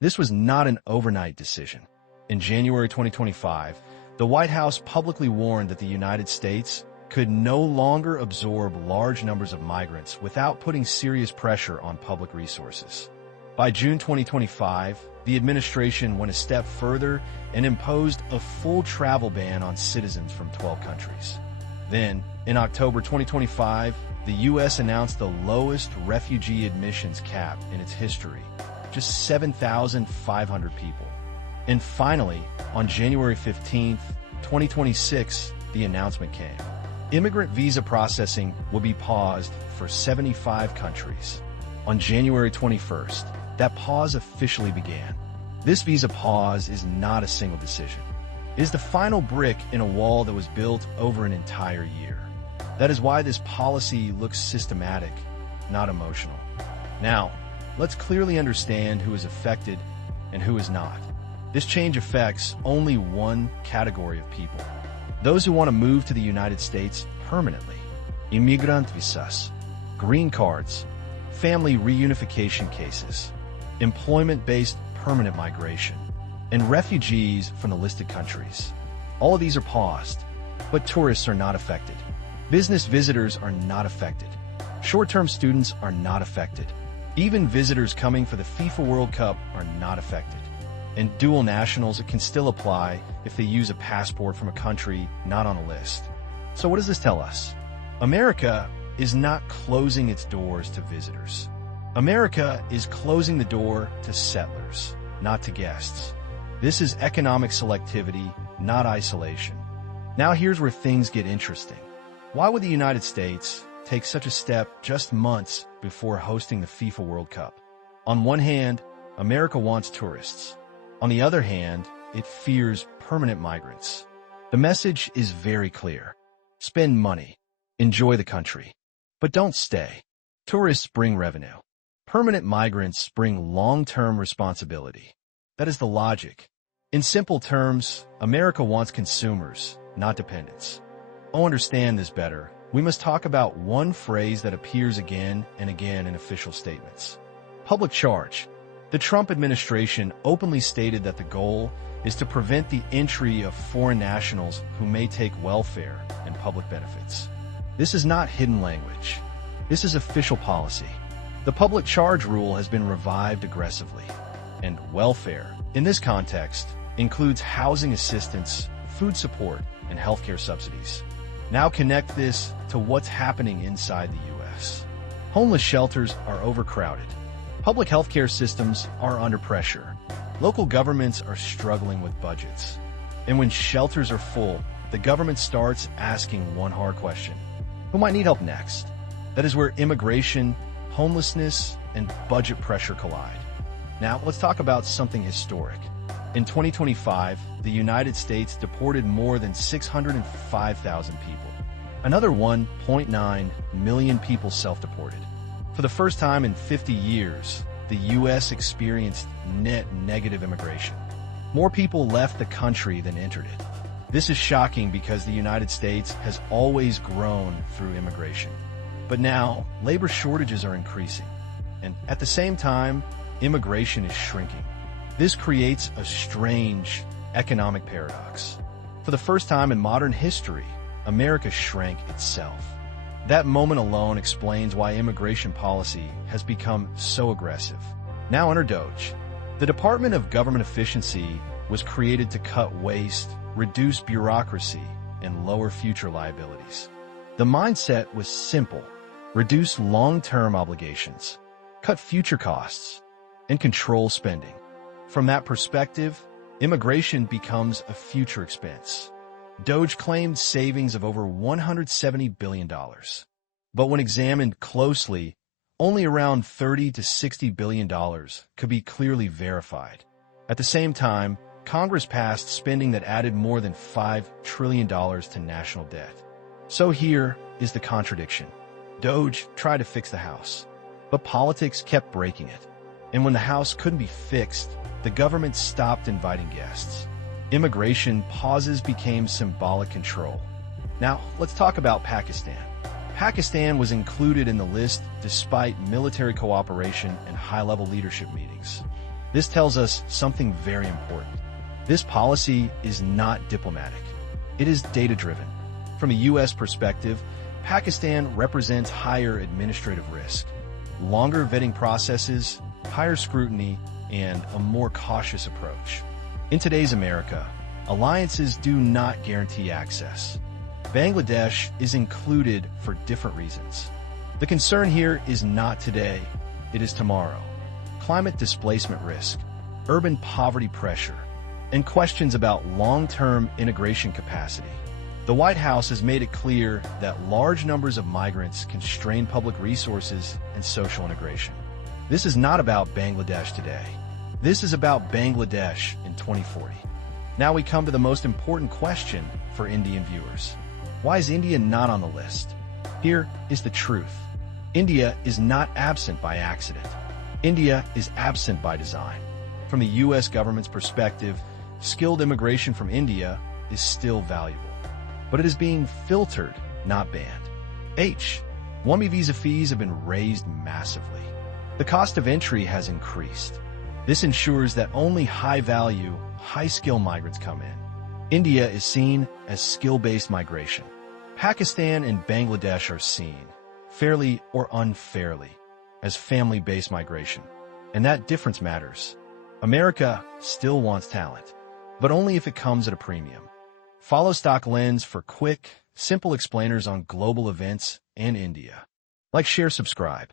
This was not an overnight decision. In January 2025, the White House publicly warned that the United States could no longer absorb large numbers of migrants without putting serious pressure on public resources. By June 2025, the administration went a step further and imposed a full travel ban on citizens from 12 countries. Then, in October 2025, the U.S. announced the lowest refugee admissions cap in its history, just 7,500 people. And finally, on January 15, 2026, the announcement came. Immigrant visa processing will be paused for 75 countries. On January 21st, that pause officially began. This visa pause is not a single decision. It is the final brick in a wall that was built over an entire year. That is why this policy looks systematic, not emotional. Now, let's clearly understand who is affected and who is not. This change affects only one category of people: those who want to move to the United States permanently. Immigrant visas, green cards, family reunification cases, employment-based permanent migration, and refugees from the listed countries. All of these are paused, but tourists are not affected. Business visitors are not affected. Short-term students are not affected. Even visitors coming for the FIFA World Cup are not affected. And dual nationals can still apply if they use a passport from a country not on a list. So what does this tell us? America is not closing its doors to visitors. America is closing the door to settlers, not to guests. This is economic selectivity, not isolation. Now here's where things get interesting. Why would the United States take such a step just months before hosting the FIFA World Cup? On one hand, America wants tourists. On the other hand, it fears permanent migrants. The message is very clear. Spend money. Enjoy the country. But don't stay. Tourists bring revenue. Permanent migrants bring long-term responsibility. That is the logic. In simple terms, America wants consumers, not dependents. To understand this better, we must talk about one phrase that appears again and again in official statements: public charge. The Trump administration openly stated that the goal is to prevent the entry of foreign nationals who may take welfare and public benefits. This is not hidden language. This is official policy. The public charge rule has been revived aggressively. And welfare, in this context, includes housing assistance, food support, and healthcare subsidies. Now connect this to what's happening inside the U.S. Homeless shelters are overcrowded. Public healthcare systems are under pressure. Local governments are struggling with budgets. And when shelters are full, the government starts asking one hard question: who might need help next? That is where immigration, homelessness, and budget pressure collide. Now, let's talk about something historic. In 2025, the United States deported more than 605,000 people. Another 1.9 million people self-deported. For the first time in 50 years, the U.S. experienced net negative immigration. More people left the country than entered it. This is shocking because the United States has always grown through immigration. But now, labor shortages are increasing. And at the same time, immigration is shrinking. This creates a strange economic paradox. For the first time in modern history, America shrank itself. That moment alone explains why immigration policy has become so aggressive. Now under DOGE, the Department of Government Efficiency was created to cut waste, reduce bureaucracy, and lower future liabilities. The mindset was simple: reduce long-term obligations, cut future costs, and control spending. From that perspective, immigration becomes a future expense. DOGE claimed savings of over $170 billion. But when examined closely, only around $30 to $60 billion could be clearly verified. At the same time, Congress passed spending that added more than $5 trillion to national debt. So here is the contradiction. DOGE tried to fix the house, but politics kept breaking it. And when the house couldn't be fixed, the government stopped inviting guests. Immigration pauses became symbolic control. Now, let's talk about Pakistan. Pakistan was included in the list despite military cooperation and high-level leadership meetings. This tells us something very important. This policy is not diplomatic. It is data-driven. From a U.S. perspective, Pakistan represents higher administrative risk, longer vetting processes, higher scrutiny, and a more cautious approach. In today's America, alliances do not guarantee access. Bangladesh is included for different reasons. The concern here is not today, it is tomorrow. Climate displacement risk, urban poverty pressure, and questions about long-term integration capacity. The White House has made it clear that large numbers of migrants can strain public resources and social integration. This is not about Bangladesh today. This is about Bangladesh in 2040. Now we come to the most important question for Indian viewers. Why is India not on the list? Here is the truth. India is not absent by accident. India is absent by design. From the U.S. government's perspective, skilled immigration from India is still valuable. But it is being filtered, not banned. H-1B visa fees have been raised massively. The cost of entry has increased. This ensures that only high-value, high-skill migrants come in. India is seen as skill-based migration. Pakistan and Bangladesh are seen, fairly or unfairly, as family-based migration. And that difference matters. America still wants talent, but only if it comes at a premium. Follow Stock Lens for quick, simple explainers on global events and India. Like, share, subscribe.